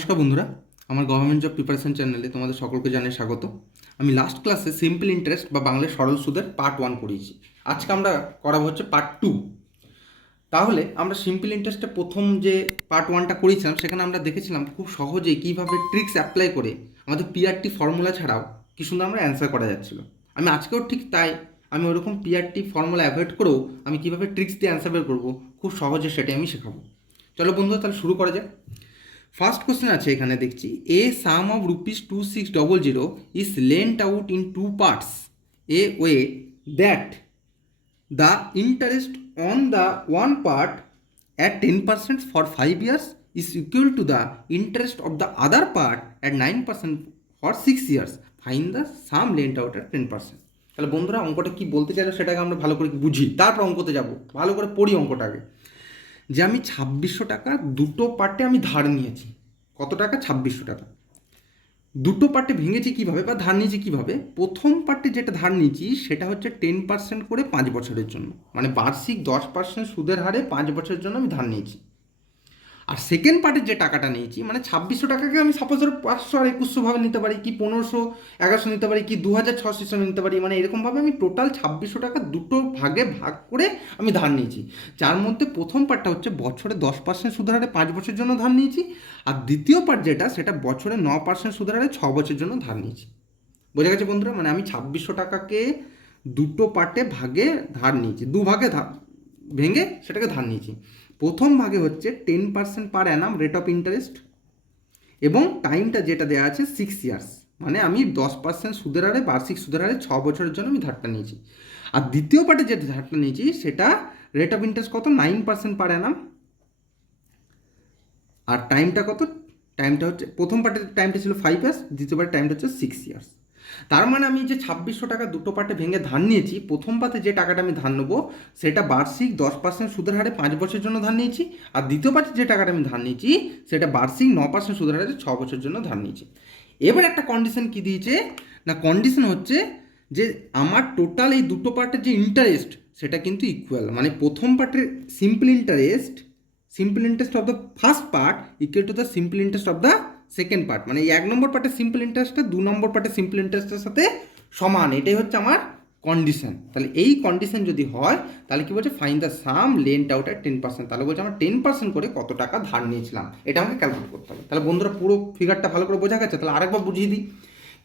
নমস্কার বন্ধুরা, আমার গভর্নমেন্ট জব প্রিপারেশন চ্যানেলে তোমাদের সকলকে জানাই স্বাগত। আমি লাস্ট ক্লাসে সিম্পল ইন্টারেস্ট বা বাংলায় সরল সুদের পার্ট 1 করিয়েছি। আজকে আমরা করাবো হচ্ছে পার্ট 2। তাহলে আমরা সিম্পল ইন্টারেস্টে প্রথম যে পার্ট 1টা করেছিলাম সেখানে আমরা দেখেছিলাম খুব সহজেই কীভাবে ট্রিক্স অ্যাপ্লাই করে আমাদের পিআরটি ফর্মুলা ছাড়াও কি সুন্দর আমরা অ্যান্সার করা যাচ্ছিল। আমি আজকেও ঠিক তাই, আমি ওরকম পিআরটি ফর্মুলা অ্যাভয়েড করেও আমি কীভাবে ট্রিক্স দিয়ে অ্যান্সার বের করবো খুব সহজে সেটাই আমি শেখাবো। চলো বন্ধুরা, তাহলে শুরু করা যাক। ফার্স্ট কোশ্চেন আছে এখানে দেখছি, a sum of ₹2600 is lent out in two parts a way that the interest on the one part at 10% for 5 years is equal to the interest of the other part at 9% for 6 years. Find the sum lent out at 10%. তাহলে বন্ধুরা, অঙ্কটা কি বলতে চাইলো সেটাকে আমরা ভালো করে বুঝি, তারপর অঙ্কতে যাব। ভালো করে পড়ি অঙ্কটাকে। যে আমি 2600 টাকা দুটো পার্টে আমি ধার নিয়েছি। কত টাকা? 2600 টাকা। দুটো পার্টে ভেঙেছি কীভাবে বা ধার নিয়েছি কীভাবে? প্রথম পার্টে যেটা ধার নিয়েছি সেটা হচ্ছে 10% করে 5 বছরের জন্য, মানে বার্ষিক 10% সুদের হারে 5 বছরের জন্য আমি ধার নিয়েছি। আর সেকেন্ড পার্টের যে টাকাটা নিয়েছি, মানে 2600 টাকাকে আমি সাপোজ 500 আর 2100ভাবে নিতে পারি, কি 1500 1100 নিতে পারি, কি 2600 নিতে পারি। মানে এরকমভাবে আমি টোটাল 2600 টাকা দুটো ভাগে ভাগ করে আমি ধার নিয়েছি। যার মধ্যে প্রথম পার্টটা হচ্ছে বছরে 10% সুদের হারে 5 বছরের জন্য ধার নিয়েছি, আর দ্বিতীয় পার্ট যেটা সেটা বছরে 9% সুদের হারে 6 বছরের জন্য ধার নিয়েছি। বোঝা গেছে বন্ধুরা? মানে আমি 2600 টাকাকে দুটো পার্টে ভাগে ধার নিয়েছি, দুভাগে ভেঙে সেটাকে ধার নিয়েছি। প্রথম ভাগে হচ্ছে 10% পার অ্যানাম রেট অফ ইন্টারেস্ট, এবং টাইমটা যেটা দেওয়া আছে 6 ইয়ার্স, মানে আমি 10% সুদের হারে বার্ষিক সুদের হারে 6 বছরের জন্য আমি ধারটা নিয়েছি। আর দ্বিতীয় পার্টে যে ধারটা নিয়েছি সেটা রেট অফ ইন্টারেস্ট কত? 9% পার অ্যানাম। আর টাইমটা কত? টাইমটা হচ্ছে, প্রথম পার্টের টাইমটা ছিল 5 ইয়ার্স, দ্বিতীয় পার্টের টাইমটা হচ্ছে 6 ইয়ার্স। তার মানে আমি যে 2600 টাকা দুটো পার্টে ভেঙে ধার নিয়েছি, প্রথম পাতে যে টাকাটা আমি ধার নেবো সেটা বার্ষিক 10% সুদের হারে 5 বছরের জন্য ধার নিয়েছি, আর দ্বিতীয় পাতে যে টাকাটা আমি ধার নিয়েছি সেটা বার্ষিক 9% সুদের হারে 6 বছরের জন্য ধার নিয়েছি। এবার একটা কন্ডিশন কি দিয়েছে না, কন্ডিশন হচ্ছে যে আমার টোটাল এই দুটো পার্টের যে ইন্টারেস্ট সেটা কিন্তু ইকুয়াল, মানে প্রথম পার্টের simple interest of the first part equal to the simple interest of the second part, মানে এই 1 নম্বর পার্টের সিম্পল ইন্টারেস্টটা 2 নম্বর পার্টের সিম্পল ইন্টারেস্টের সাথে সমান। এটাই হচ্ছে আমার কন্ডিশন। তাহলে এই কন্ডিশন যদি হয় তাহলে কি বলছে, find the some lent out এট 10%। তাহলে বলছে আমরা 10% করে কত টাকা ধার নিয়েছিলাম, এটা আমাকে ক্যালকুলেট করতে হবে। তাহলে বন্ধুরা, পুরো ফিগারটা ভালো করে বোঝা গেছে? তাহলে আরেকবার বুঝিয়ে দিই।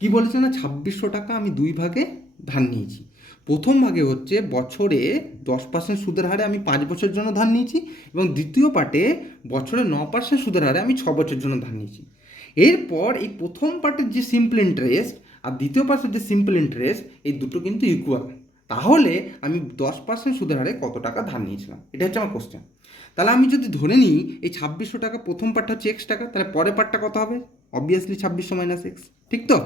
কী বলেছে না, 2600 টাকা আমি দুই ভাগে ধার নিয়েছি। প্রথম ভাগে হচ্ছে বছরে 10% সুদের হারে আমি 5 বছরের জন্য ধার নিয়েছি, এবং দ্বিতীয় পার্টে বছরে 9% সুদের হারে আমি 6 বছরের জন্য ধার নিয়েছি। এরপর এই প্রথম পার্টের যে সিম্পল ইন্টারেস্ট আর দ্বিতীয় পার্টের যে সিম্পল ইন্টারেস্ট, এই দুটো কিন্তু ইকুয়াল। তাহলে আমি 10% সুদের হারে কত টাকা ধার নিয়েছিলাম, এটা হচ্ছে আমার কোশ্চেন। তাহলে আমি যদি ধরে নিই এই 2600 টাকা প্রথম পার্টটা হচ্ছে এক্স টাকা, তাহলে পরের পার্টটা কত হবে? অবভিয়াসলি 2600 মাইনাস এক্স, ঠিক তো?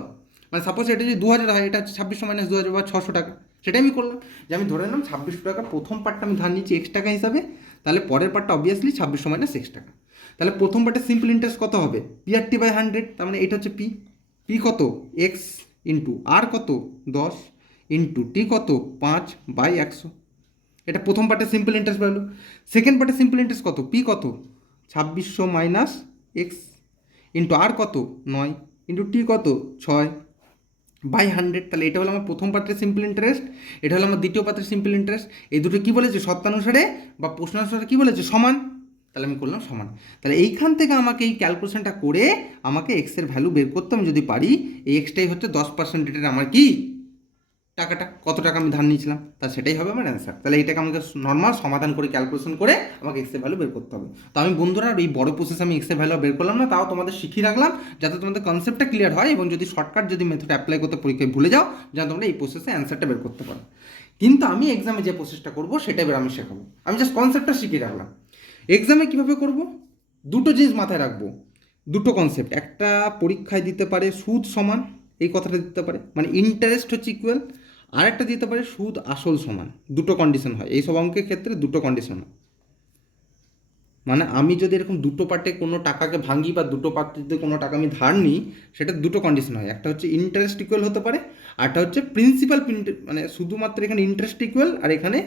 মানে সাপোজ এটা যদি 2000 হয়, এটা হচ্ছে 2600 মাইনাস 2000 বা 600 টাকা। সেটাই আমি করলাম, যে আমি ধরে নিলাম 2600 টাকা প্রথম পার্টটা আমি ধার নিচ্ছি এক্স টাকা হিসাবে, তাহলে পরের পার্টটা অবভিয়াসলি 2600 মাইনাস এক্স টাকা। তাহলে প্রথম পার্টের সিম্পল ইন্টারেস্ট কত হবে? পিআরটি বাই 100, তার মানে এটা হচ্ছে পি কত? এক্স ইন্টু আর কত? 10 ইন্টু টি কত? 5 বাই 100। এটা প্রথম পার্টের সিম্পল ইন্টারেস্ট ভ্যালু। সেকেন্ড পার্টের সিম্পল ইন্টারেস্ট কত? পি কত? 2600 মাইনাস এক্স ইন্টু আর কত? 9 ইন্টু টি কত? 6 বাই 100। তাহলে এটা হলো আমার প্রথম পাত্রের সিম্পল ইন্টারেস্ট, এটা হলো আমার দ্বিতীয় পাত্রের সিম্পল ইন্টারেস্ট। এই দুটো কী বলেছে? শর্তানুসারে বা প্রশ্নানুসারে কী বলেছে? সমান। তাহলে আমি করলাম সমান। তাহলে এইখান থেকে আমাকে এই ক্যালকুলেশনটা করে আমাকে এক্সের ভ্যালু বের করতে আমি যদি পারি, এই এক্সটাই হচ্ছে 10% রেটের আমার কি টাকাটা, কত টাকা আমি ধার নিয়েছিলাম, তা সেটাই হবে আমার অ্যান্সার। তাহলে এটাকে আমাকে নর্মাল সমাধান করে ক্যালকুলেশন করে আমাকে এক্সের ভ্যালু বের করতে হবে। তো আমি বন্ধুরা এই বড় প্রসেস আমি এক্সের ভ্যালু বের করলাম না, তাও তোমাদের শিখিয়ে রাখলাম যাতে তোমাদের কনসেপ্টটা ক্লিয়ার হয়, এবং যদি শর্টকাট যদি মেথড অ্যাপ্লাই করতে পরীক্ষায় ভুলে যাও, যেন তোমরা এই প্রসেসে অ্যান্সারটা বের করতে পারো। কিন্তু আমি এক্সামে যে প্রসেসটা করবো সেটা এবার আমি শেখাবো। আমি জাস্ট কনসেপ্টটা শিখিয়ে রাখলাম। এক্সামে কীভাবে করব? দুটো জিনিস মাথায় রাখবো, দুটো কনসেপ্ট। একটা পরীক্ষায় দিতে পারে সুদ সমান, এই কথাটা দিতে পারে, মানে ইন্টারেস্ট হচ্ছে ইকুয়াল। আর একটা দিতে পারে সুদ আসল সমান। দুটো কন্ডিশন হয় এই সব অঙ্কের ক্ষেত্রে, দুটো কন্ডিশন হয়। মানে আমি যদি এরকম দুটো পার্টে কোনো টাকাকে ভাঙি বা দুটো পার্টিতে কোনো টাকা আমি ধার নিই, সেটা দুটো কন্ডিশন হয়। একটা হচ্ছে ইন্টারেস্ট ইকুয়াল হতে পারে, আরটা হচ্ছে প্রিন্সিপাল, মানে শুধুমাত্র এখানে ইন্টারেস্ট ইকুয়াল আর এখানে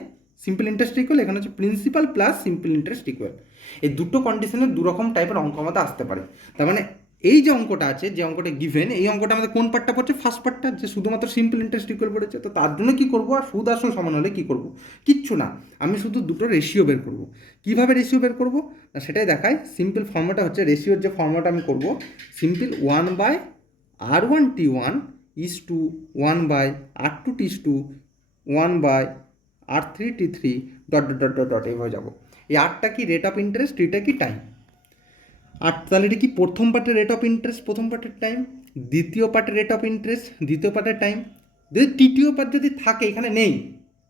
সিম্পল ইন্টারেস্ট ইকুয়াল, এখানে হচ্ছে principal plus simple interest equal. এই দুটো কন্ডিশনের দুরকম টাইপের অঙ্ক আমাদের আসতে পারে। তার মানে এই যে অঙ্কটা আছে, যে অঙ্কটা গিভেন, এই অঙ্কটা আমাদের কোন পার্টটা পড়ছে? ফার্স্ট পার্টটা, যে শুধুমাত্র সিম্পল ইন্টারেস্ট ইকুয়াল পড়েছে। তো তার জন্য কী করবো, আর সুদ আসল সমান হলে কী করবো? কিচ্ছু না, আমি শুধু দুটো রেশিও বের করবো। কীভাবে রেশিও বের করবো না সেটাই দেখায়। সিম্পল ফর্মুলাটা হচ্ছে, রেশিওর যে ফর্মুলাটা আমি করবো, simple 1/R1T1 is to 1/R2T is to 1/R3T3 dot dot dot dot dot এইভাবে যাবো। এই আরটা কি রেট অফ ইন্টারেস্ট, টিটা কি টাইম। আর তাহলে এটা কি প্রথম পার্টের রেট অফ ইন্টারেস্ট, প্রথম পার্টের টাইম, দ্বিতীয় পার্টের রেট অফ ইন্টারেস্ট, দ্বিতীয় পার্টের টাইম। যদি তৃতীয় পার্ট যদি থাকে, এখানে নেই,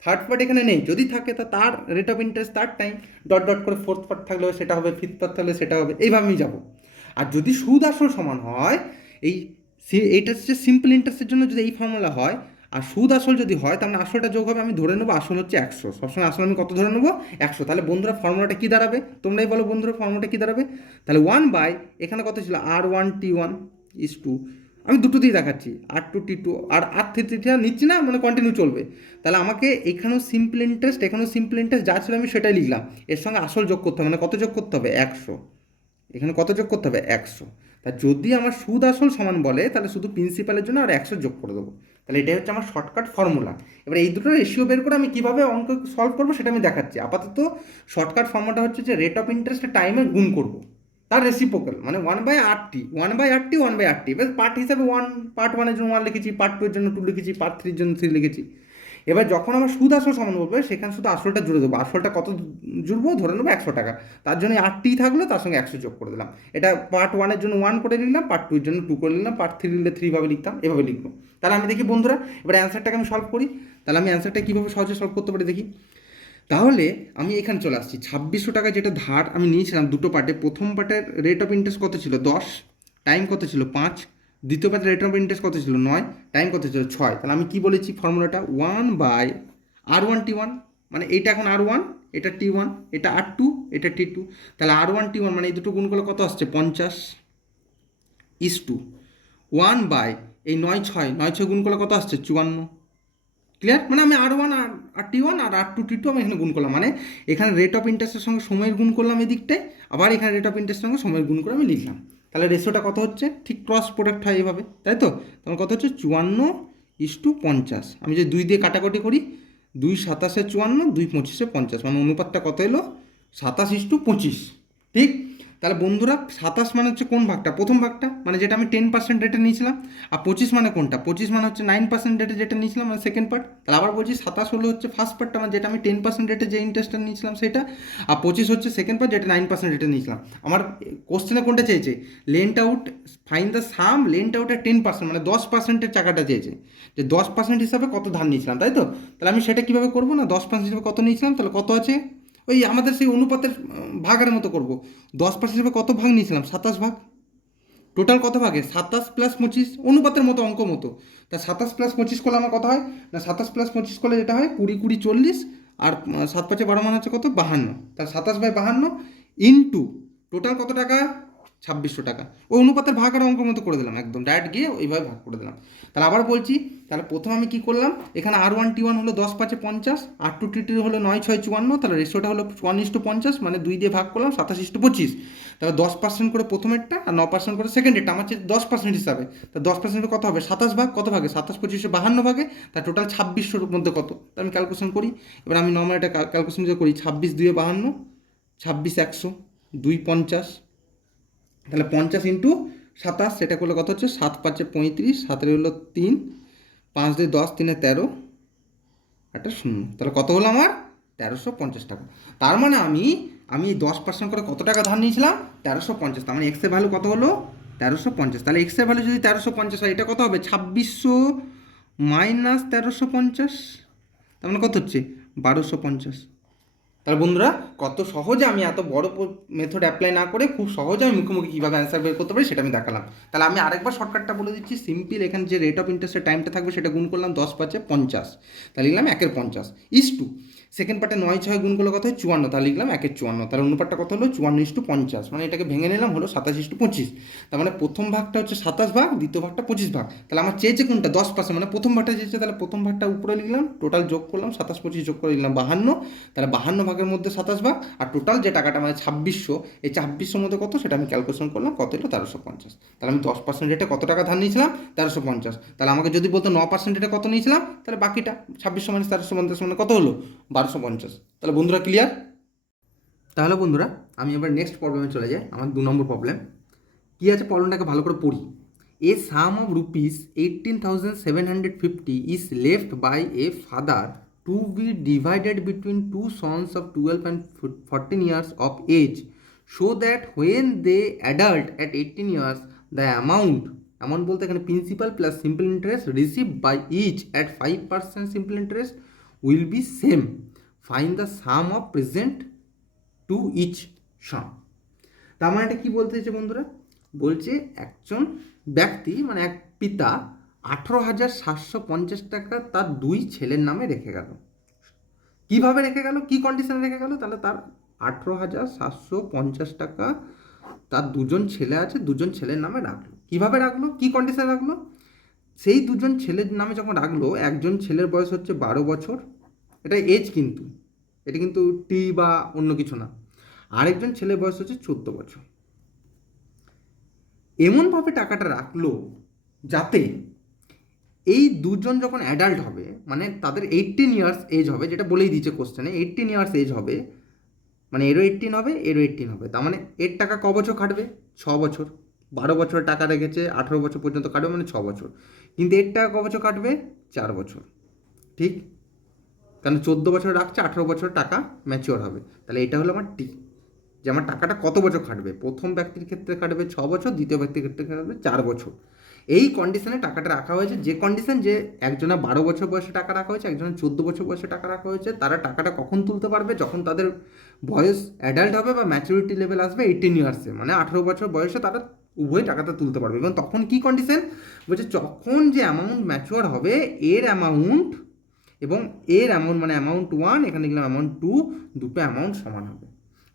থার্ড পার্ট এখানে নেই, যদি থাকে তা তার রেট অফ ইন্টারেস্ট, তার টাইম, ডট ডট করে ফোর্থ পার্ট থাকলে সেটা হবে, ফিফথ পার্ট থাকলে সেটা হবে, এইভাবে আমি যাবো। আর যদি সুদ আসল সমান হয়, এইটা হচ্ছে সিম্পল ইন্টারেস্টের জন্য যদি এই ফর্মুলা হয়, আর সুদ আসল যদি হয়, তাহলে আসলটা যোগ হবে, আমি ধরে নেবো আসল হচ্ছে 100, সবসময় আসল আমি কত ধরে নেবো? 100। তাহলে বন্ধুরা ফর্মুলাটা কী দাঁড়াবে? তোমরাই বলো বন্ধুরা, ফর্মুলাটা কী দাঁড়াবে? তাহলে 1 বাই, এখানে কত ছিল? R1T1 ইজ টু, আমি দুটো দিয়ে দেখাচ্ছি, R2T2 আর R3T3 নিচ্ছি না, মানে কন্টিনিউ চলবে। তাহলে আমাকে এখানেও সিম্পল ইন্টারেস্ট, এখানেও সিম্পল ইন্টারেস্ট, যা ছিল আমি সেটাই লিখলাম, এর সঙ্গে আসল যোগ করতে হবে, মানে কত যোগ করতে হবে? 100। এখানে কত যোগ করতে হবে? 100। তা যদি আমার সুদ আসল সমান বলে, তাহলে শুধু প্রিন্সিপালের জন্য আর 100 যোগ করে দেবো। তাহলে এটাই হচ্ছে আমার শর্টকাট ফর্মুলা। এবার এই দুটো রেশিও বের করে আমি কীভাবে অঙ্ক সলভ করবো সেটা আমি দেখাচ্ছি। আপাতত শর্টকাট ফর্মুলাটা হচ্ছে যে রেট অফ ইন্টারেস্টের টাইমে গুণ করবো, তার রেসিপ্রোকাল, মানে 1/RT 1/RT 1/RT। এবার পার্ট হিসাবে পার্ট 1-এর জন্য 1 লিখেছি, পার্ট 2-এর জন্য 2 লিখেছি, পার্ট 3-এর জন্য 3 লিখেছি। এবার যখন আমার সুদ আসল সমান বলবে, সেখানে শুধু আসলটা জুড়ে দেবো। আসলটা কত জুড়বো? ধরে নেবো 100 টাকা। তার জন্য 8টি থাকলো, তার সঙ্গে 100 যোগ করে দিলাম। এটা পার্ট 1-এর জন্য 1 করে লিখলাম, পার্ট 2-এর জন্য 2 করে লিখলাম, পার্ট 3 নিলে 3 ভাবে লিখতাম, এভাবে লিখবো। তাহলে আমি দেখি বন্ধুরা, এবার অ্যান্সারটাকে আমি সলভ করি। তাহলে আমি অ্যান্সারটা কীভাবে সহজে সলভ করতে পারি দেখি। তাহলে আমি এখানে চলে আসছি, 2600 টাকা যেটা ধার আমি নিয়েছিলাম দুটো পার্টে। প্রথম পার্টের রেট অফ ইন্টারেস্ট কত ছিল? 10, টাইম কত ছিল? 5। দ্বিতীয় পার্টের রেট অফ ইন্টারেস্ট কত ছিল? 9, টাইম কত ছিল? 6। তাহলে আমি কি বলেছি ফর্মুলাটা? 1/R1T1, মানে এইটা এখন R1, এটা T1, এটা R2, এটা T2। তাহলে R1T1 মানে এই দুটো গুণ করলে কত আসছে? 50 ইস টু 1/, এই 9 6 গুণ করলে কত আসছে? 54। ক্লিয়ার? মানে আমি R1 আর T1 আর R2T2 আমি এখানে গুণ করলাম, মানে এখানে রেট অফ ইন্টারেস্টের সঙ্গে সময়ের গুণ করলাম এই দিকটায়, আবার এখানে রেট অফ ইন্টারেস্টের সঙ্গে সময়ের গুণ করে আমি লিখলাম। তাহলে রেশিওটা কত হচ্ছে? ঠিক ক্রস প্রোডাক্ট হয় এইভাবে, তাই তো? তখন কত হচ্ছে? 54:50। আমি যদি 2 দিয়ে কাটাকাটি করি, 2 7 54, 2 25 50, মানে অনুপাতটা কত এলো? 27:25। ঠিক? তাহলে বন্ধুরা 27 মানে হচ্ছে কোন ভাগটা? প্রথম ভাগটা, মানে যেটা আমি 10% রেটে নিয়েছিলাম। আর 25 মানে কোনটা? 25 মানে হচ্ছে 9% রেটে যেটা নিয়েছিলাম, মানে সেকেন্ড পার্ট। তাহলে আবার বলছি 27 হলো হচ্ছে ফার্স্ট পার্টটা, মানে যেটা আমি 10% রেটে যে ইন্টারেস্টটা নিয়েছিলাম সেটা। আর 25 হচ্ছে সেকেন্ড পার্ট, যেটা 9% রেটে নিয়েছিলাম। আমার কোশ্চেনে কোনটা চেয়েছে? Lent out, fine the some lent আউটের 10%, মানে 10%-এর টাকাটা চেয়েছে, যে 10% হিসাবে কত ধার নিয়েছিলাম, তাই তো? তাহলে আমি সেটা কীভাবে করবো না, 10% হিসাবে কত নিয়েছিলাম, তাহলে কত আছে? ওই আমাদের সেই অনুপাতের ভাগের মতো করব। 10% হিসেবে কত ভাগ নিয়েছিলাম? 27 ভাগ। টোটাল কত ভাগে? 27 + 25, অনুপাতের মতো, অঙ্ক মতো। তা 27 + 25 করলে আমার কত হয় না, 27 + 25 করলে যেটা হয় 20 20 40, আর 7 5 12 মানে হচ্ছে কত? 52। তা 27/52 ইন্টু টোটাল কত টাকা? 2600 টাকা। ওই অনুপাতের ভাগ আর অঙ্ক মতো করে দিলাম, একদম ডাইরেক্ট গিয়ে ওইভাবে ভাগ করে দিলাম। তাহলে আবার বলছি, তাহলে প্রথমে আমি কী করলাম? এখানে R1T1 হলো 10 5 50, R2T2 হলো 9 6 54, তাহলে রেশিওটা হলো 1:50, মানে 2 দিয়ে ভাগ করলাম, 27:25। তাহলে 10% করে প্রথমেরটা আর 9% করে সেকেন্ডেরটা, আমার হচ্ছে 10% হিসাবে। তা 10% কত হবে? 27 ভাগ, কত ভাগে? 27 25 52 ভাগে। তা টোটাল 2600-র মধ্যে কত? তা আমি ক্যালকুলেশন করি। এবার আমি নর্মাল এটা ক্যালকুলেশন যে করি, 26 2 52, 26 100, 2 50। তাহলে 50 ইন্টু 27, সেটা করলে কত হচ্ছে? 7 5 35, 7 হলো 3, 5 2 10, 3 13, একটা 0। তাহলে কত হলো আমার? 1350 টাকা। তার মানে আমি 10% করে কত টাকা ধার নিয়েছিলাম? 1350। তার মানে এক্সের ভ্যালু কত হলো? 1350। তাহলে এক্সের ভ্যালু যদি 1350 হয়, এটা কত হবে? 2600 মাইনাস 1350, তার মানে কত হচ্ছে? 1250। তাহলে বন্ধুরা কত সহজে, আমি এত বড় মেথড অ্যাপ্লাই না করে খুব সহজে আমি মুখোমুখি কীভাবে অ্যান্সার বের করতে পারি সেটা আমি দেখালাম। তাহলে আমি আরেকবার শর্টকাটটা বলে দিচ্ছি। সিম্পল, এখানে যে রেট অফ ইন্টারেস্টের টাইমটা থাকবে সেটা গুণ করলাম 10 5 50, তাহলে লিখলাম 1/50 ইস টু সেকেন্ড পার্টে 9 6 গুণ করলে কত হয় 54, তাহলে লিখলাম 1/54, তাহলে অনুপাতটা কত হলো 54:50, মানে এটাকে ভেঙে নিলাম হলো 27:25। তার মানে প্রথম ভাগটা হচ্ছে 27 ভাগ, দ্বিতীয় ভাগটা 25 ভাগ। তাহলে আমার চেয়েছে কোনটা 10%, মানে প্রথম ভাগটা চেয়েছে, তাহলে প্রথম ভাগটা উপরে লিখলাম, টোটাল যোগ করলাম 27 25 যোগ করে লিখলাম 52, তাহলে 52 ভাগের মধ্যে 27 ভাগ, আর টোটাল যে টাকাটা মানে 2600, এই 2600 মধ্যে কত সেটা আমি ক্যালকুলেশন করলাম, কত হলো 1350। তাহলে আমি 10% রেটে কত টাকা ধার নিয়েছিলাম 1350। তাহলে আমাকে যদি বলতো 9% রেটে কত নিয়েছিলাম, তাহলে বাকিটা 2600 মানে 1350 মানে কত হলো 1250। তাহলে বন্ধুরা ক্লিয়ার? তাহলে বন্ধুরা আমি এবার নেক্সট প্রবলেমে চলে যাই, আমার 2 নম্বর প্রবলেম। কী আছে প্রবলেমটাকে ভালো করে পড়ি। A sum of rupees 18,750 is left by a father to be divided between two sons of 12 and 14 years of age, so that when they adult at 18 years the amount বলতে এখানে principal plus simple interest receive by each at 5% simple interest will be same. Find the sum of present to each sum. তার মানে এটা কী বলতে চাইছে বন্ধুরা? বলছে একজন ব্যক্তি মানে এক পিতা 18,750 টাকা তার 2 ছেলের নামে রেখে গেল। কিভাবে রেখে গেল, কি কন্ডিশনে রেখে গেল? তাহলে তার 18,750 টাকা তার 2জন ছেলে আছে, 2জন ছেলের নামে রাখলো। কিভাবে রাখলো, কি কন্ডিশনে রাখলো? সেই 2জন ছেলের নামে যখন রাখলো, একজন ছেলের বয়স হচ্ছে 12 বছর, এটা এজ কিন্তু, এটা কিন্তু টি বা অন্য কিছু না। আরেকজন ছেলের বয়স হচ্ছে 14 বছর। এমনভাবে টাকাটা রাখলো যাতে এই 2জন যখন অ্যাডাল্ট হবে, মানে তাদের 18 ইয়ার্স এজ হবে, যেটা বলেই দিয়েছে কোশ্চেনে 18 ইয়ার্স এজ হবে, মানে এরও 18 হবে এরও 18 হবে। তার মানে এর টাকা ক বছর খাটবে? 6 বছর। 12 বছর টাকা রেখেছে, 18 বছর পর্যন্ত কাটবে, মানে 6 বছর। কিন্তু এর টাকা ক বছর কাটবে? 4 বছর। ঠিক, কারণ 14 বছর রাখছে, 18 বছর টাকা ম্যাচিওর হবে। তাহলে এটা হলো আমার টি, যে আমার টাকাটা কত বছর খাটবে। প্রথম ব্যক্তির ক্ষেত্রে কাটবে 6 বছর, দ্বিতীয় ব্যক্তির ক্ষেত্রে কাটবে 4 বছর। এই কন্ডিশনে টাকাটা রাখা হয়েছে। যে কন্ডিশন, যে একজনের 12 বছর বয়সে টাকা রাখা হয়েছে, একজনের 14 বছর বয়সে টাকা রাখা হয়েছে, তারা টাকাটা কখন তুলতে পারবে? যখন তাদের বয়স অ্যাডাল্ট হবে বা ম্যাচুরিটি লেভেল আসবে 18 ইয়ার্সে, মানে 18 বছর বয়সে তারা উভয় টাকাটা তুলতে পারবে। এবং তখন কি কন্ডিশন বলছে, যখন যে অ্যামাউন্ট ম্যাচুয়ার হবে এর অ্যামাউন্ট এবং এর অ্যামাউন্ট, মানে অ্যামাউন্ট 1 এখানে লিখলাম অ্যামাউন্ট 2, দুটো অ্যামাউন্ট সমান হবে।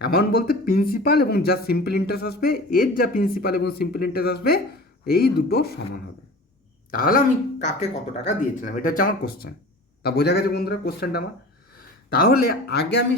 অ্যামাউন্ট বলতে প্রিন্সিপাল এবং যা সিম্পল ইন্টারেস্ট আসবে, এর যা প্রিন্সিপাল এবং সিম্পল ইন্টারেস্ট আসবে, এই দুটো সমান হবে। তাহলে আমি কাকে কত টাকা দিয়েছিলাম, এটা হচ্ছে আমার কোশ্চেন। তা বোঝা গেছে বন্ধুরা কোশ্চেনটা আমার? তাহলে আগে আমি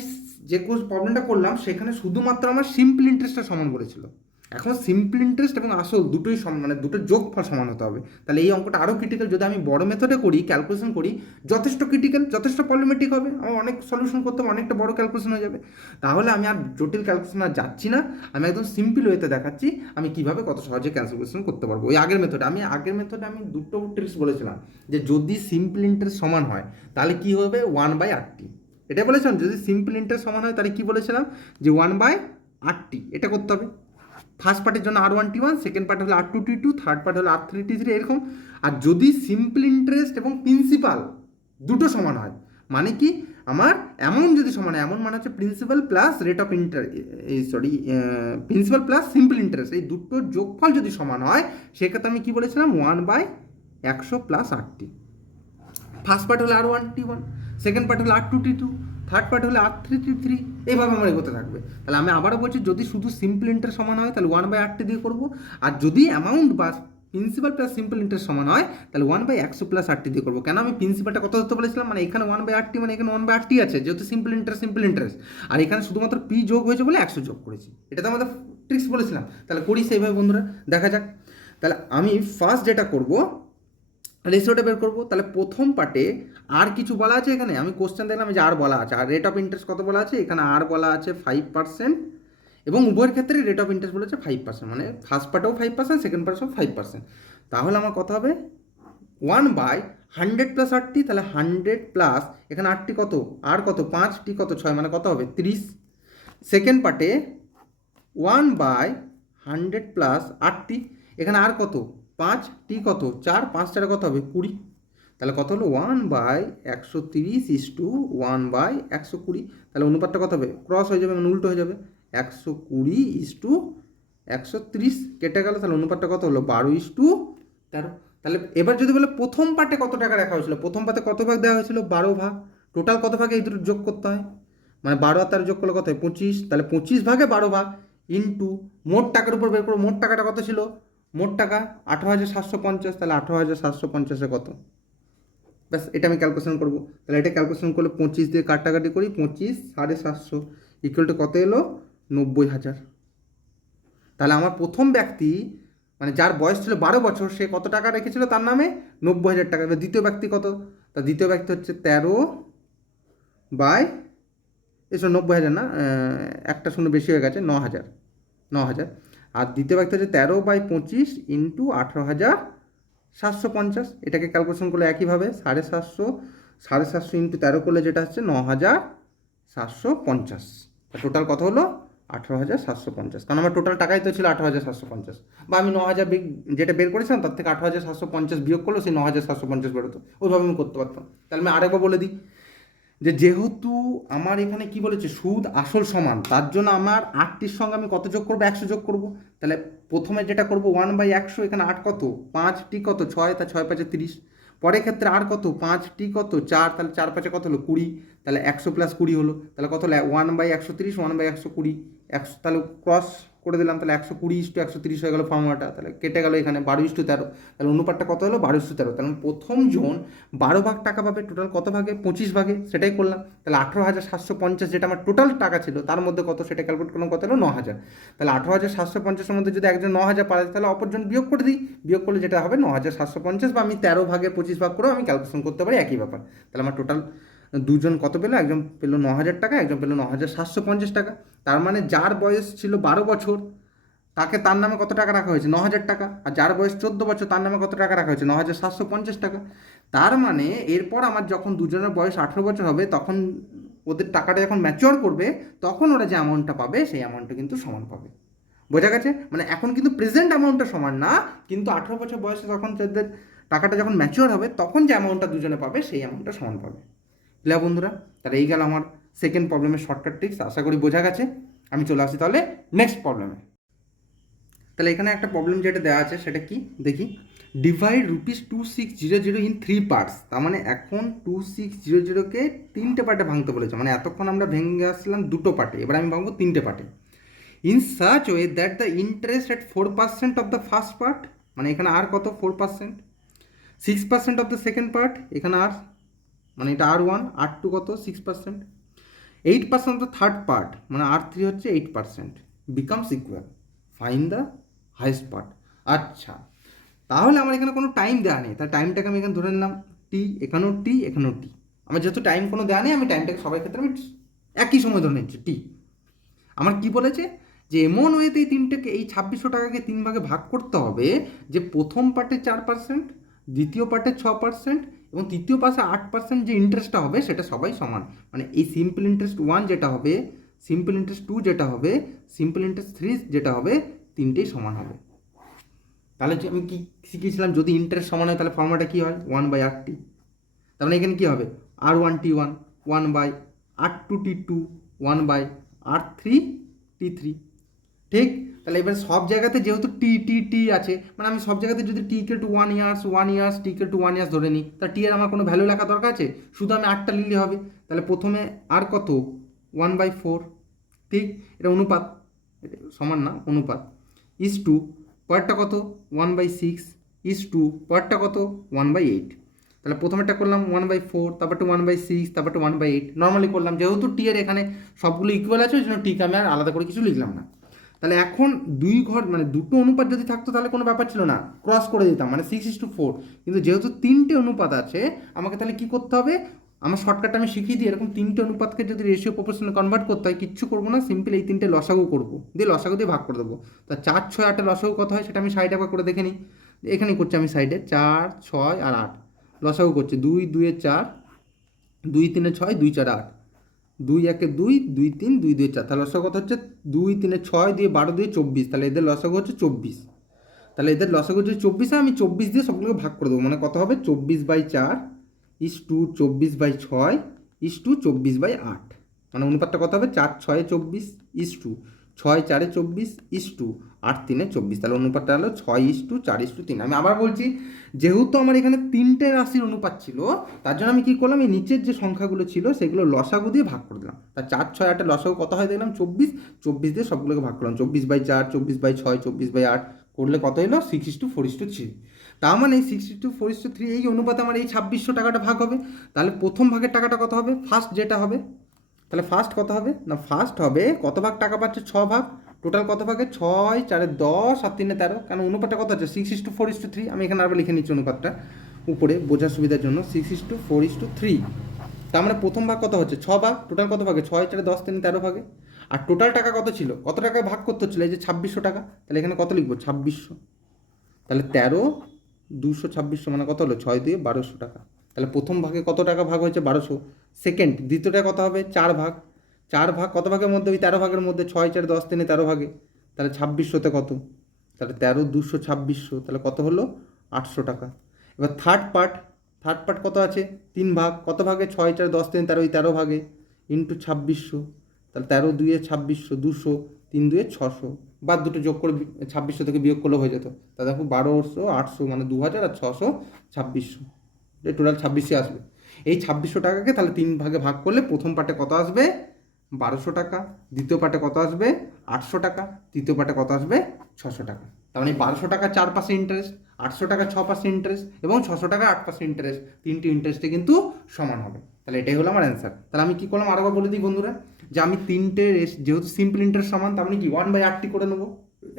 যে প্রবলেমটা করলাম সেখানে শুধুমাত্র আমার সিম্পল ইন্টারেস্টটা সমান বলেছিল। এখন সিম্পল ইন্টারেস্ট এবং আসল দুটোই সমান, মানে দুটোর যোগফল সমান হতে হবে। তাহলে এই অঙ্কটা আরও ক্রিটিক্যাল। যদি আমি বড় মেথডে করি, ক্যালকুলেশন করি, যথেষ্ট ক্রিটিক্যাল, যথেষ্ট প্রবলেমেটিক হবে, আমার অনেক সলিউশন করতে হবে, অনেকটা বড় ক্যালকুলেশন হয়ে যাবে। তাহলে আমি আর জটিল ক্যালকুলেশন আর যাচ্ছি না, আমি একদম সিম্পল ওয়েতে দেখাচ্ছি আমি কীভাবে কত সহজে ক্যালকুলেশন করতে পারবো। ওই আগের মেথডে আমি দুটো ট্রিক্স বলেছিলাম, যে যদি সিম্পল ইন্টারেস্ট সমান হয় তাহলে কী হবে 1/RT। এটা বলেছিলাম, যদি সিম্পল ইন্টারেস্ট সমান হয় তাহলে কী বলেছিলাম, যে 1/RT এটা করতে হবে। ফার্স্ট পার্টের জন্য R1T1, সেকেন্ড পার্ট হলো R2T2, থার্ড পার্ট হলো R3T3, এরকম। আর যদি সিম্পল ইন্টারেস্ট এবং প্রিন্সিপাল দুটো সমান হয়, মানে কি, আমার অ্যামাউন্ট যদি সমান হয়, অ্যামাউন্ট মানে হচ্ছে principal plus rate of principal plus simple interest, এই দুটোর যোগফল যদি সমান হয়, সেক্ষেত্রে আমি কী বলেছিলাম 1/100 প্লাস RT। ফার্স্ট পার্ট হলো R1T1, সেকেন্ড পার্ট হলো R2T2, থার্ড পার্ট হলো R3T3, এইভাবে আমার এগোতে থাকবে। তাহলে আমি আবারও বলছি, যদি শুধু সিম্পল ইন্টারেস্ট সমান হয় তাহলে 1/RT দিয়ে করবো, আর যদি অ্যামাউন্ট বা প্রিন্সিপাল প্লাস সিম্পল ইন্টারেস্ট সমান হয় তাহলে 1/100 প্লাস RT দিয়ে করবো। কেন, আমি প্রিন্সিপালটা কত ধরতে বলেছিলাম, মানে এখানে 1/RT, মানে এখানে 1/RT আছে, যেহেতু সিম্পল ইন্টারেস্ট, আর এখানে শুধুমাত্র পি যোগ হয়েছে বলে 100 যোগ করেছি। এটা তো আমাদের ট্রিক্স বলেছিলাম। তাহলে করি সেইভাবে বন্ধুরা, দেখা যাক। তাহলে আমি ফার্স্ট যেটা করবো, রেশিওটা বের করবো। তাহলে প্রথম পার্টে আর কিছু বলা আছে, এখানে আমি কোশ্চেন দেখলাম যে আর বলা আছে, আর রেট অফ ইন্টারেস্ট কত বলা আছে, এখানে আর বলা আছে 5%, এবং উভয়ের ক্ষেত্রে রেট অফ ইন্টারেস্ট বলেছে 5%, মানে ফার্স্ট পার্টেও 5%, সেকেন্ড পার্টেও 5%। তাহলে আমার কত হবে 1/100 প্লাস RT, তাহলে 100 প্লাস এখানে RT কত, আর কত 5, T কত 6, মানে কত হবে 30। সেকেন্ড পার্টে 1/100 প্লাস RT, এখানে আর কত 5, T কত 4, 5 4 কত হবে 20। তাহলে কত হলো 1/130 ইস টু 1/120। তাহলে অনুপাতটা কত হবে, ক্রস হয়ে যাবে, মানে উল্টো হয়ে যাবে, 120 ইস টু 130 কেটে গেল। তাহলে অনুপাতটা কত হলো 12 ইস টু 13। তাহলে এবার যদি বলে প্রথম পার্টে কত টাকা রাখা হয়েছিল, প্রথম পার্টে কত ভাগ দেওয়া হয়েছিল, 12 ভাগ। টোটাল কত ভাগে এই দুটো যোগ করতে হয়, মানে 12 আর 13 যোগ করলে কত হয় 25, তাহলে 25 ভাগে 12 ভাগ ইন্টু মোট টাকার উপর বের করো, মোট টাকাটা কত ছিল, মোট টাকা 18,750, তাহলে 18,750 কত, ব্যাস এটা আমি ক্যালকুলেশন করবো। তাহলে এটা ক্যালকুলেশন করলে 25 দিয়ে কাটাকাটি করি, 25 750 ইকুয়াল টু কত এলো 90,000। তাহলে আমার প্রথম ব্যক্তি মানে যার বয়স ছিল 12 বছর সে কত টাকা রেখেছিল তার নামে 90,000 টাকা। এবার দ্বিতীয় ব্যক্তি কত, তা দ্বিতীয় ব্যক্তি হচ্ছে 13 বাই এসব 90,000 না, একটা শূন্য বেশি হয়ে গেছে, 9,000। আর দ্বিতীয় ব্যক্তি হচ্ছে 13/25 ইন্টু 18,750। এটাকে ক্যালকুলেশন করলে একইভাবে 750 ইন্টু 13 করলে যেটা হচ্ছে 9,750। টোটাল কত হলো 18,750, কারণ আমার টোটাল টাকাই তো ছিল 18,750, বা আমি 9,000 যেটা বের করেছিলাম তার থেকে 18,750 বিয়োগ করলো সেই 9,750 বেরোতো, ওইভাবে আমি করতে পারতাম। তাহলে আমি আরেকবার বলে দিই যে যেহেতু আমার এখানে কি বলেছে সুদ আসল সমান, তার জন্য আমার 8টির সঙ্গে আমি কত যোগ করবো, 100 যোগ করবো। তাহলে প্রথমে যেটা করবো 1/100, এখানে 8 কত, 5টি কত 6, তা 6 5 30। পরের ক্ষেত্রে আর কত 5টি কত 4, তাহলে 4 5 কত হলো 20, তাহলে 100 + 20 হলো, তাহলে কত হলো 1/130, 1/120, 100, তাহলে ক্রস করে দিলাম, তাহলে 120:130 হয়ে গেলো ফর্মুলাটা, তাহলে কেটে গেলো এখানে 12:13, তাহলে অনুপাতটা কত হলো 12:13। তাহলে প্রথম জন 12 ভাগ টাকা পাবে, টোটাল কত ভাগে 25 ভাগে, সেটাই করলাম। তাহলে 18,750 যেটা আমার টোটাল টাকা ছিল তার মধ্যে কত সেটা ক্যালকুলেট করলাম, কত হলো 9,000। তাহলে 18,750-এর মধ্যে যদি একজন 9,000 পায় তাহলে অপরজন বিয়োগ করে দিই, বিয়োগ করলে যেটা হবে 9,750, বা আমি 13 ভাগে 25 ভাগ করেও আমি ক্যালকুলেশন করতে পারি, একই ব্যাপার। তাহলে আমার টোটাল দুজন কত পেলো, একজন পেলো 9,000 টাকা, একজন পেলো 9,750 টাকা। তার মানে যার বয়স ছিল 12 বছর তাকে তার নামে কত টাকা রাখা হয়েছে 9,000 টাকা, আর যার বয়স 14 বছর তার নামে কত টাকা রাখা হয়েছে 9,750 টাকা। তার মানে এরপর আমার যখন দুজনের বয়স 18 বছর হবে তখন ওদের টাকাটা যখন ম্যাচিওর করবে তখন ওরা যে অ্যামাউন্টটা পাবে সেই অ্যামাউন্টটা কিন্তু সমান পাবে। বোঝা গেছে? মানে এখন কিন্তু প্রেজেন্ট অ্যামাউন্টটা সমান না, কিন্তু 18 বছর বয়সে যখন তাদের টাকাটা যখন ম্যাচিওর হবে তখন যে অ্যামাউন্টটা দুজনে পাবে সেই অ্যামাউন্টটা সমান পাবে। ক্লিয়ার বন্ধুরা? তাহলে এই গেল আমার সেকেন্ড প্রবলেমের শর্টকাট ট্রিক্স, আশা করি বোঝা গেছে। আমি চলে আসি তাহলে নেক্সট প্রবলেমে। তাহলে এখানে একটা প্রবলেম যেটা দেওয়া আছে সেটা কি দেখি, ডিভাইড ₹2600 ইন 3 পার্টস। তার মানে এখন 2600-কে 3টে পার্টে ভাঙতে বলেছে, মানে এতক্ষণ আমরা ভেঙে আসলাম 2টো পার্টে, এবার আমি ভাঙবো 3টে পার্টে। In such way that the interest at 4% of the first part, মানে এখানে আর কত 4%, 6% অফ দ্য সেকেন্ড পার্ট, এখানে আর মানে এটা R1, R2 কত 6%, 8% অফ দ্য থার্ড পার্ট, মানে R3 হচ্ছে 8%, becomes equal, find the highest part. আচ্ছা, তাহলে আমার এখানে কোনো টাইম দেওয়া নেই, তার টাইমটাকে আমি এখানে ধরে নিলাম টি, এখানেও টি, এখানেও টি। আমার যেহেতু টাইম কোনো দেওয়া নেই আমি টাইমটাকে সবাই ক্ষেত্রে আমি একই সময় ধরে নিচ্ছি টি। আমার কি বলেছে যে এমন ওয়েতে এই তিনটেকে এই 2600 টাকাকে 3 ভাগে ভাগ করতে হবে যে প্রথম পার্টে 4%, দ্বিতীয় পার্টে 6% এবং তৃতীয় পাশে 8% যে ইন্টারেস্টটা হবে সেটা সবাই সমান। মানে এই সিম্পল ইন্টারেস্ট 1 যেটা হবে, সিম্পল ইন্টারেস্ট 2 যেটা হবে, সিম্পল ইন্টারেস্ট 3 যেটা হবে, তিনটেই সমান হবে। তাহলে আমি কি শিখিয়েছিলাম, যদি ইন্টারেস্ট সমান হয় তাহলে ফর্মুলাটা কী হয় 1/RT। তার মানে এখানে কী হবে R1T1 1/R2T2 1/R3T3। ঠিক? তাহলে এবার সব জায়গাতে যেহেতু টি টি টি আছে, মানে আমি সব জায়গাতে যদি T equal to 1 years 1 years T equal to 1 years ধরে নিই, তা টি এর আমার কোনো ভ্যালু লেখা দরকার আছে, শুধু আমি 8টা লিখলে হবে। তাহলে প্রথমে আর কত 1/4, ঠিক, এটা অনুপাত, সমান না অনুপাত, ইস টু পরেরটা কত 1/6, ইস টু পরেরটা কত 1/8। তাহলে প্রথমেরটা করলাম 1/4, তারপরটা 1/6, তারপরটা 1/8, নর্মালি করলাম, যেহেতু টি এর এখানে সবগুলো ইকুয়াল আছে ওই জন্য টিকে আমি আর আলাদা করে কিছু লিখলাম না। তাহলে এখন দুই ঘর মানে দুটো অনুপাত যদি থাকতো তাহলে কোনো ব্যাপার ছিল না, ক্রস করে দিতাম, মানে 6:4। কিন্তু যেহেতু 3টে অনুপাত আছে আমাকে তাহলে কী করতে হবে, আমার শর্টকাটটা আমি শিখিয়ে দিই, এরকম 3টে অনুপাতকে যদি রেশিও প্রপোর্শনে কনভার্ট করতে হয় কিচ্ছু করবো না, সিম্পল এই 3টে লসাগু করবো, দিয়ে লসাগু দিয়ে ভাগ করে দেবো। তা 4, 6, 8 লসাগু কত হয় সেটা আমি সাইডে একবার করে দেখে নিই। এখানেই করছি আমি সাইডে 4, 6 আর 8 লসাগু করছি, 2, 2 এ 4, 2, 3 এ 6, 2, 4 8, 2, 1 এ 2, 2, 3, 2, 2 4, তাহলে লসাগু কত হচ্ছে 2, 3 এ 6 দিয়ে 12 দিয়ে 24, তাহলে এদের লসাগু হচ্ছে 24। তাহলে এদের লসাগু যদি 24 হয় আমি 24 দিয়ে সবগুলোকে ভাগ করে দেবো, মানে কত হবে 24/4 ইস টু 24/6 ইস টু 24/8, মানে অনুপাতটা কত হবে 4, 6, 24 ইস টু 6×4=24 তাহলে অনুপাতটা হলো 6:4:3। আমি আবার বলছি, যেহেতু আমার এখানে তিনটে রাশির অনুপাত ছিল, তার জন্য আমি কী করলাম, এই নিচের যে সংখ্যাগুলো ছিল সেগুলো লসাগু দিয়ে ভাগ করে দিলাম। তা 4, 6, 8 লসাগু কত হয় দেখলাম 24 দিয়ে সবগুলোকে ভাগ করলাম, 24/4, 24/6, 24/8 করলে কত হলো 6:4:3। তার মানে 6:4:3 এই অনুপাতে আমার এই 2600 টাকাটা ভাগ হবে। তাহলে প্রথম ভাগের টাকাটা কত হবে, ফার্স্ট যেটা হবে, তাহলে ফার্স্ট কত হবে না, ফার্স্ট হবে কত ভাগ টাকা পাচ্ছে, 6 ভাগ। টোটাল কত ভাগে, 6, 4, 10 আর 3, 13, কারণ অনুপাতটা কত আছে 6:4:3। আমি এখানে আবার লিখে নিচ্ছি অনুপাতটা উপরে বোঝার সুবিধার জন্য, 6:4:3। তার মানে প্রথম ভাগ কত হচ্ছে 6 ভাগ, টোটাল কত ভাগে 6, 4, 10, 3, 13 ভাগে। আর টোটাল টাকা কত ছিল, কত টাকায় ভাগ করতে হচ্ছিলো, এই যে 2600 টাকা, তাহলে এখানে কত লিখবো 2600। তাহলে 13, 200, 2600 মানে কত হলো 6 দিয়ে 1200 টাকা। তাহলে প্রথম ভাগে কত টাকা ভাগ হয়েছে 1200। সেকেন্ড দ্বিতীয়টা কত হবে 4 ভাগ, 4 ভাগ কত ভাগের মধ্যে, ওই 13 ভাগের মধ্যে, 6, 4, 10, 3, 13 ভাগে। তাহলে 2600তে কত, তাহলে 13, 200, 2600, তাহলে কত হলো 800 টাকা। এবার থার্ড পার্ট কত আছে 3 ভাগ, কত ভাগে 6, 4, 10, 3, 13, ওই 13 ভাগে ইন্টু 2600। তাহলে 13 2 2600, 200, 3 2 600, বাদ দুটো যোগ করে 2600 থেকে বিয়োগ করলে হয়ে যেত। তা দেখো 1200, 800 মানে 2000 আর 600 2600, এই টোটাল 2600 আসবে। এই 2600 টাকাকে তাহলে 3 ভাগে ভাগ করলে প্রথম পার্টে কত আসবে 1200 টাকা, দ্বিতীয় পার্টে কত আসবে 800 টাকা, তৃতীয় পার্টে কত আসবে 600 টাকা। তার মানে 1200 টাকা 4% ইন্টারেস্ট, 800 টাকা 6% ইন্টারেস্ট এবং 600 টাকা 8% ইন্টারেস্ট, তিনটি ইন্টারেস্টে কিন্তু সমান হবে। তাহলে এটাই হলো আমার অ্যান্সার। তাহলে আমি কী করলাম আরেকবার বলে দিই বন্ধুরা, যে আমি তিনটে যেহেতু সিম্পল ইন্টারেস্ট সমান, তার মানে কি 1/8 করে নেবো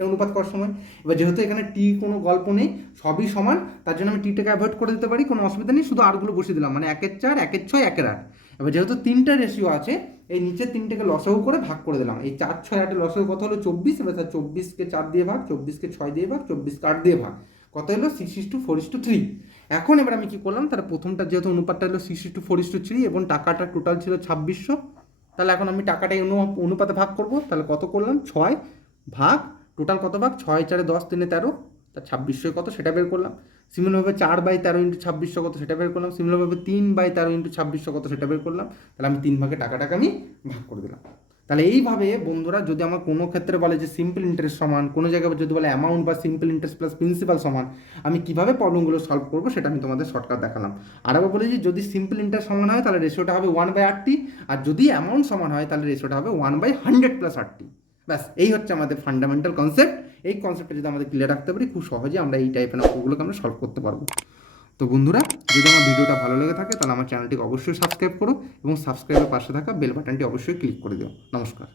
অনুপাত করার সময়। এবার যেহেতু এখানে টি কোনো গল্প নেই, সবই সমান, তার জন্য আমি টিটাকে অ্যাভয়েড করে দিতে পারি, কোনো অসুবিধা নেই, শুধু আরগুলো বসিয়ে দিলাম, মানে 1/4, 1/6, 1/8। এবার যেহেতু তিনটে রেশিও আছে, এই নিচের তিনটেকে লসাগু করে ভাগ করে দিলাম। এই 4, 6, 8 লসাগু কত হলো 24। এবার 24কে 4 দিয়ে ভাগ, 24কে 6 দিয়ে ভাগ, 24কে 8 দিয়ে ভাগ, কত হলো 6:4:3। এখন এবার আমি কি করলাম, তাহলে প্রথমটা যেহেতু অনুপাতটা হলো 6:4:3 এবং টাকাটা টোটাল ছিল 2600, তাহলে এখন আমি টাকাটা অনুপাতে ভাগ করব। তাহলে কত করলাম 6 ভাগ, টোটাল কত ভাগ 6, 4, 10, 3, 13, তা 2600 কত সেটা বের করলাম। সিমিলারভাবে 4/13 ইন্টু 2600 কত সেটা বের করলাম। সিমিলারভাবে 3/13 ইন্টু 2600 কত সেটা বের করলাম। তাহলে আমি 3 ভাগে টাকাটাকে আমি ভাগ করে দিলাম। তাহলে এইভাবে বন্ধুরা, যদি আমার কোনো ক্ষেত্রে বলে যে সিম্পল ইন্টারেস্ট সমান, কোনো জায়গায় যদি বলে অ্যামাউন্ট বা সিম্পল ইন্টারেস্ট প্লাস প্রিন্সিপাল সমান, আমি কীভাবে প্রবলেমগুলো সলভ করবো সেটা আমি তোমাদের শর্টকাট দেখালাম। আর আবার বলি যে যদি সিম্পল ইন্টারেস্ট সমান হয় তাহলে রেশিওটা হবে 1/8, আর যদি অ্যামাউন্ট সমান হয় তাহলে রেশিওটা হবে 1/100 + 8। ব্যাস এই হচ্ছে আমাদের ফান্ডামেন্টাল কনসেপ্ট। এই কনসেপ্টটা যদি আমাদের ক্লিয়ার রাখতে পারি, খুব সহজে আমরা এই টাইপের অঙ্কগুলোকে আমরা সলভ করতে পারবো। তো বন্ধুরা, যদি আমার ভিডিওটা ভালো লেগে থাকে তাহলে আমার চ্যানেলটিকে অবশ্যই সাবস্ক্রাইব করো এবং সাবস্ক্রাইবের পাশে থাকা বেল বাটনটি অবশ্যই ক্লিক করে দিও। নমস্কার।